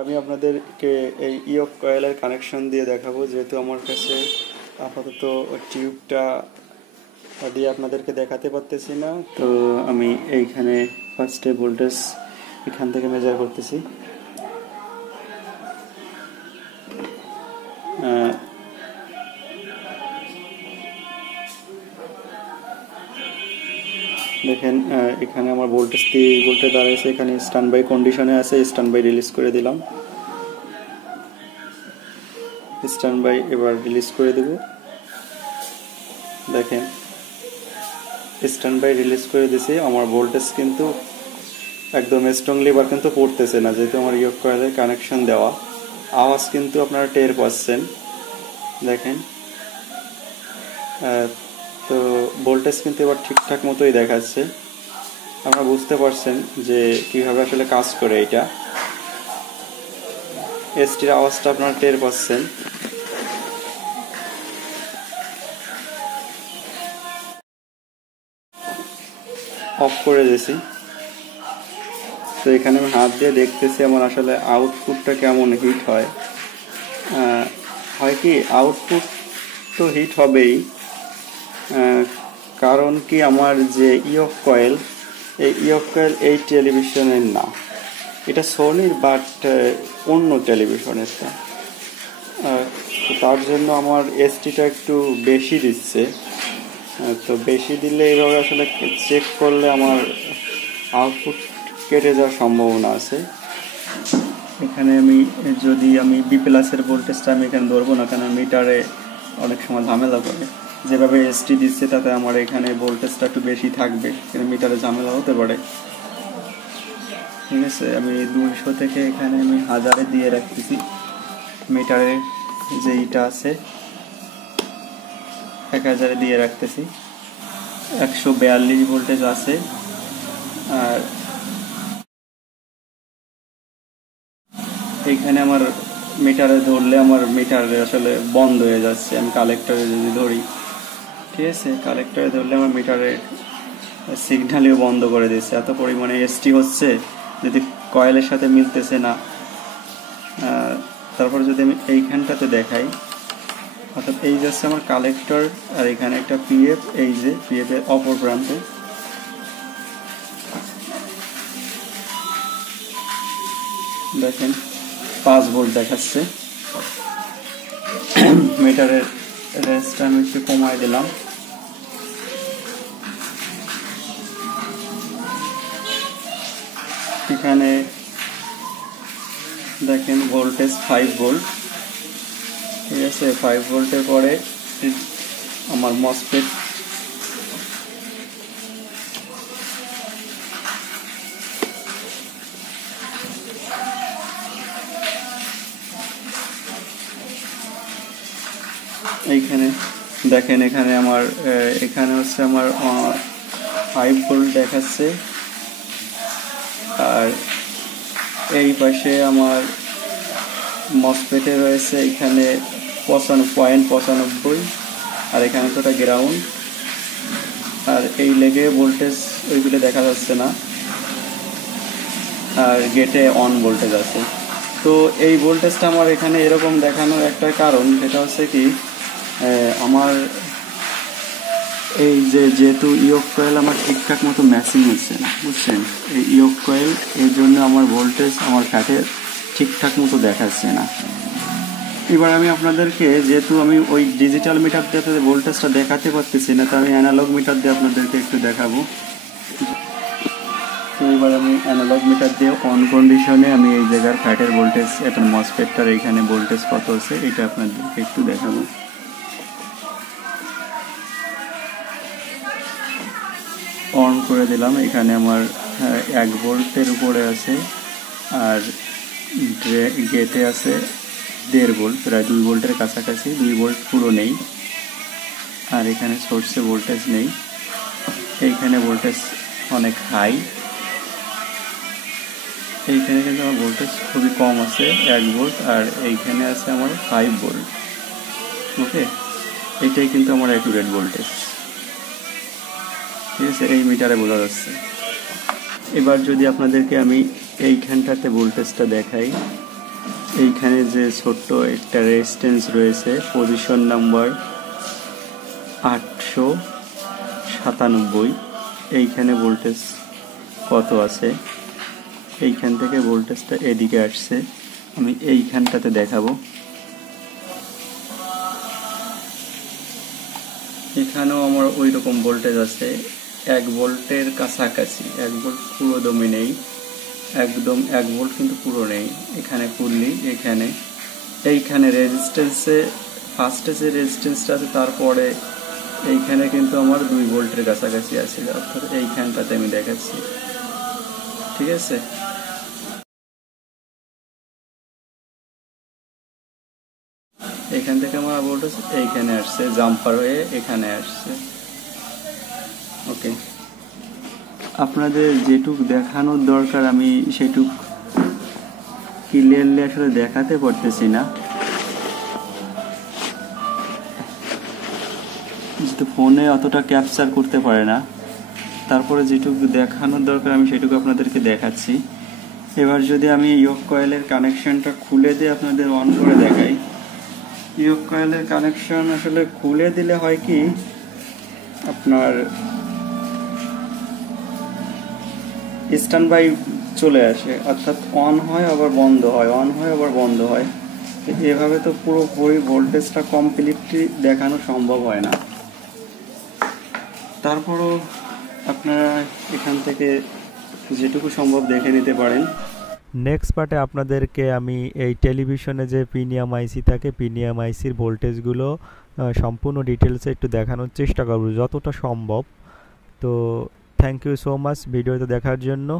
আমি আপনাদেরকে এই ইয়ক কয়েলের কানেকশন দিয়ে দেখাবো, যেহেতু আমার কাছে আপাতত টিউবটা দিয়ে আপনাদেরকে দেখাতে পারতেছি না। তো আমি এইখানে ফার্স্টে ভোল্টেজ এখান থেকে মেজার করতেছি। দেখেন এখানে আমার ভোল্টেজ 30 ভোল্টে দাঁড়িয়েছে। এখানে স্ট্যান্ড বাই কন্ডিশনে আছে, স্ট্যান্ড বাই রিলিজ করে দিলাম। স্ট্যান্ড বাই এবার রিলিজ করে দেব। দেখেন স্ট্যান্ড বাই রিলিজ করে দিয়েছি। আমার ভোল্টেজ কিন্তু একদম স্ট্রংলি এবার কিন্তু পড়তেছে না, যেহেতু আমার ইয়ক কয়েলের কানেকশন দেওয়া। আওয়াজ কিন্তু আপনারা টের পাচ্ছেন। দেখেন তো ভোল্টেজ কিন্তু এবার ঠিকঠাক মতোই দেখাচ্ছে। আপনারা বুঝতে পারছেন যে কিভাবে আসলে কাজ করে এটা। এসটির আওয়াজটা আপনারা টের পাচ্ছেন। অফ করে দিয়েছি। তো এখানে আমি হাত দিয়ে দেখতেছি আমার আসলে আউটপুটটা কেমন হিট হয়। হয় কি, আউটপুট তো হিট হবেই, কারণ কি আমার যে ইয়ক কয়েল, এই ইয়ক কয়েল এই টেলিভিশনের না, এটা সোনির, বাট অন্য টেলিভিশনেরটা। তো তার জন্য আমার এসটিটা একটু বেশি দিচ্ছে। তো বেশি দিলে এইভাবে আসলে চেক করলে আমার আউটপুট কেটে যাওয়ার সম্ভাবনা আছে। এখানে যদি আমি বি প্লাসের ভোল্টেজটা আমি এখানে ধরবো না, কারণ মিটারে অনেক সময় ঝামেলা করে। যেভাবে এসটি দিচ্ছে তাতে আমার এখানে ভোল্টেজটা একটু বেশি থাকবে, কিন্তু মিটারে ঝামেলা হতে পারে। ঠিক আছে, আমি 200 থেকে এখানে আমি 1000-এ দিয়ে রাখতেছি। মিটারে যেইটা আছে 1000-এ দিয়ে রাখতেছি। 142 ভোল্টেজ আছে। আর এইখানে আমার মিটারে ধরলে আমার মিটারে আসলে বন্ধ হয়ে যাচ্ছে। আমি কালেক্টরে যদি ধরি, ঠিক আছে, কালেক্টরে ধরলে আমার মিটারে সিগন্যালও বন্ধ করে দিচ্ছে। এত পরিমাণে এসটি হচ্ছে, যদি কয়েলের সাথে মিলতেছে না। তারপরে যদি আমি এইখানটাতে দেখাই, অর্থাৎ এই যাচ্ছে আমার কালেক্টর, আর এখানে একটা পিএফ, এই যে পিএফ এর অপর প্রান্তে দেখেন 5 ভোল্ট দেখাচ্ছে। মিটারের রেঞ্জটা আমি একটু কমাই দিলাম। এখানে দেখেন ভোল্টেজ 5 ভোল্ট। ঠিক আছে, 5 ভোল্টের পরে আমার মসফেট এইখানে দেখেন, এখানে আমার এখানে হচ্ছে আমার 5 ভোল্ট দেখাচ্ছে। আর এই পাশে আমার মসফেটে রয়েছে এখানে 95.95, আর এখানে তো একটা গ্রাউন্ড। আর এই লেগে ভোল্টেজ ওইগুলো দেখা যাচ্ছে না, আর গেটে অন ভোল্টেজ আছে। তো এই ভোল্টেজটা আমার এখানে এরকম দেখানোর একটা কারণ, সেটা হচ্ছে কি, আমার এই যেহেতু ইয়ক কয়েল আমার ঠিকঠাক মতো ম্যাচিং হচ্ছে না, বুঝছেন। এই ইয়ক কয়েল, এর জন্য আমার ভোল্টেজ আমার ফ্ল্যাটে ঠিকঠাক মতো দেখাচ্ছে না। এবার আমি আপনাদেরকে, যেহেতু আমি ওই ডিজিটাল মিটার দিয়ে ভোল্টেজটা দেখাতে পারতেছি না, তো আমি অ্যানালগ মিটার দিয়ে আপনাদেরকে একটু দেখাবো। তো এবার আমি অ্যানালগ মিটার দিয়ে অন কন্ডিশনে আমি এই জায়গার ফ্ল্যাটের ভোল্টেজ, এখন মসফেটটার এইখানে ভোল্টেজ কত আছে এটা আপনাদেরকে একটু দেখাবো। অন করে দিলাম। এখানে আমার 1 ভোল্টের উপরে আছে, আর গেটে আছে 1.5 ভোল্ট, প্রায় 2 ভোল্টের কাছাকাছি। 2 ভোল্ট পুরো নেই, আর এখানে সোর্সে ভোল্টেজ নেই। এইখানে ভোল্টেজ অনেক হাই। এইখানে কিন্তু আমার ভোল্টেজ খুবই কম আছে, 1 ভোল্ট, আর এইখানে আছে আমার 5 ভোল্ট। ওকে, এটাই কিন্তু আমার অ্যাকুরেট ভোল্টেজ। ঠিক আছে, এই মিটারে বোঝা যাচ্ছে। এবার যদি আপনাদেরকে আমি এইখানটাতে ভোল্টেজটা দেখাই, এইখানে যে ছোট্ট একটা রেজিস্ট্যান্স রয়েছে পজিশন নাম্বার 897, এইখানে ভোল্টেজ কত আছে, এইখান থেকে ভোল্টেজটা এদিকে আসছে, আমি এইখানটাতে দেখাবো। এখানেও আমার ওই রকম ভোল্টেজ আছে 1 ভোল্টের কাছাকাছি, 1 ভোল্ট পুরো দমে নেই, একদম 1 ভোল্ট কিন্তু পুরো নেই। এখানে খুললি এইখানে রেজিস্ট্যান্সে ফার্স্টে যে রেজিস্ট্যান্সটা আছে তারপরে এইখানে কিন্তু আমার 2 ভোল্টের কাছাকাছি আছে, অর্থাৎ এইখানটাতে আমি দেখাচ্ছি, ঠিক আছে। এইখান থেকে আমার ভোল্টেজ এইখানে আসছে, জাম্পার হয়ে এখানে আসছে। ওকে, আপনাদের যেটুক দেখানোর দরকার আমি সেটুক ক্লিয়ারলি আসলে দেখাতে পারতেছি না, যেহেতু ফোনে অতটা ক্যাপচার করতে পারে না। তারপরে যেটুকু দেখানোর দরকার আমি সেটুকু আপনাদেরকে দেখাচ্ছি। এবার যদি আমি ইয়োক কয়েলের কানেকশনটা খুলে দিয়ে আপনাদের অন করে দেখাই। ইয়োক কয়েলের কানেকশন আসলে খুলে দিলে হয় কি, আপনার স্ট্যান্ড বাই চলে আসে, অর্থাৎ অন হয় আবার বন্ধ হয়, অন হয় আবার বন্ধ হয়। এভাবে তো পুরোপুরি ভোল্টেজটা কমপ্লিটলি দেখানো সম্ভব হয় না। তারপরও আপনারা এখান থেকে যেটুকু সম্ভব দেখে নিতে পারেন। নেক্সট পার্টে আপনাদেরকে আমি এই টেলিভিশনে যে প্রিমিয়াম আইসি থাকে, প্রিমিয়াম আইসির ভোল্টেজগুলো সম্পূর্ণ ডিটেলসে একটু দেখানোর চেষ্টা করব যতটা সম্ভব। তো থ্যাংক ইউ সো মাচ ভিডিওতে দেখার জন্য।